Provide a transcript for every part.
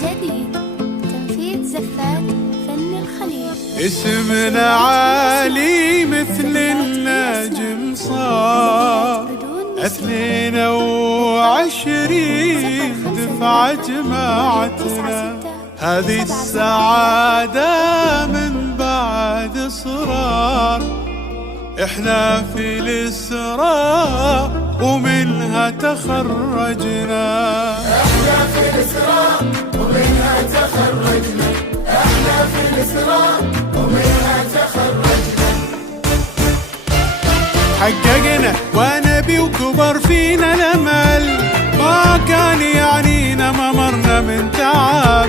جديد تنفيذ زفات فن الخليل. اسمنا عالي مثل النجم صار 22 دفعة جماعتنا. هذه السعادة من بعد إصرار، إحنا في الإسراء ومنها تخرجنا. إحنا في الإسراء ومنها تخرجنا. إحنا في الإسراء ومنها تخرجنا. حققنا ونبي وكبر فينا الأمل، ما كان يعنينا ما مرنا من تعب.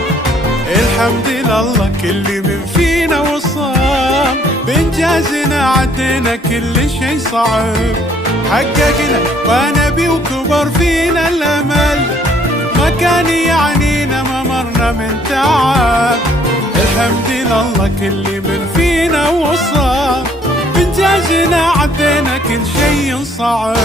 الحمد لله كل من فينا وصام، بإنجازنا عدينا كل شي صعب. حققنا ونبي وكبر فينا الأمل، ما كان يعنينا ما مرنا من تعب. الحمد لله كل من فينا وصام، بإنجازنا عدينا كل شي صعب.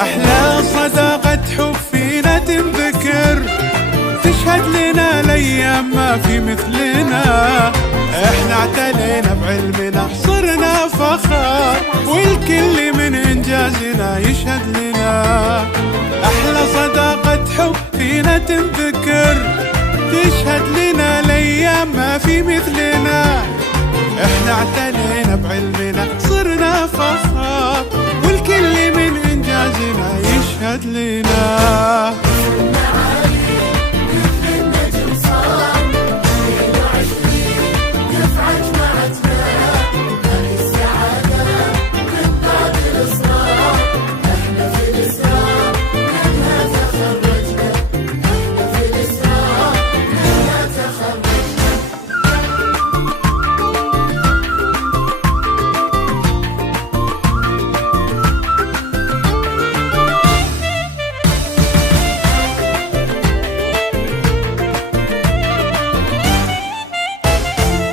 أحلى صداقة حب فينا تنذكر، تشهد لنا الأيام ما في مثلنا. إحنا اعتلينا بعلمنا صرنا فخر، والكل من إنجازنا يشهد لنا. أحلى صداقة حب فينا تنذكر، تشهد لنا الأيام ما في مثلنا. إحنا اعتلينا بعلمنا صرنا فخر، والكل من إنجازنا يشهد لنا.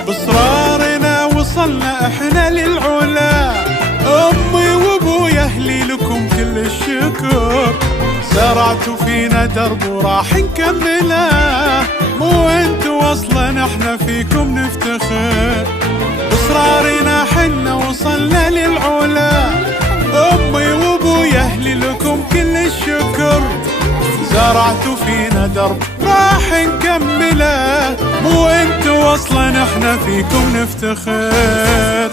بإصرارنا وصلنا احنا للعلا، امي وابويا اهلي لكم كل الشكر. زرعتوا فينا درب وراح نكمله، مو انتوا اصلا احنا فيكم نفتخر. بإصرارنا حنا وصلنا للعلا، امي وابويا اهلي لكم كل الشكر. زرعتوا فينا درب راح نكمله، مو انتوا اصلا احنا فيكم نفتخر.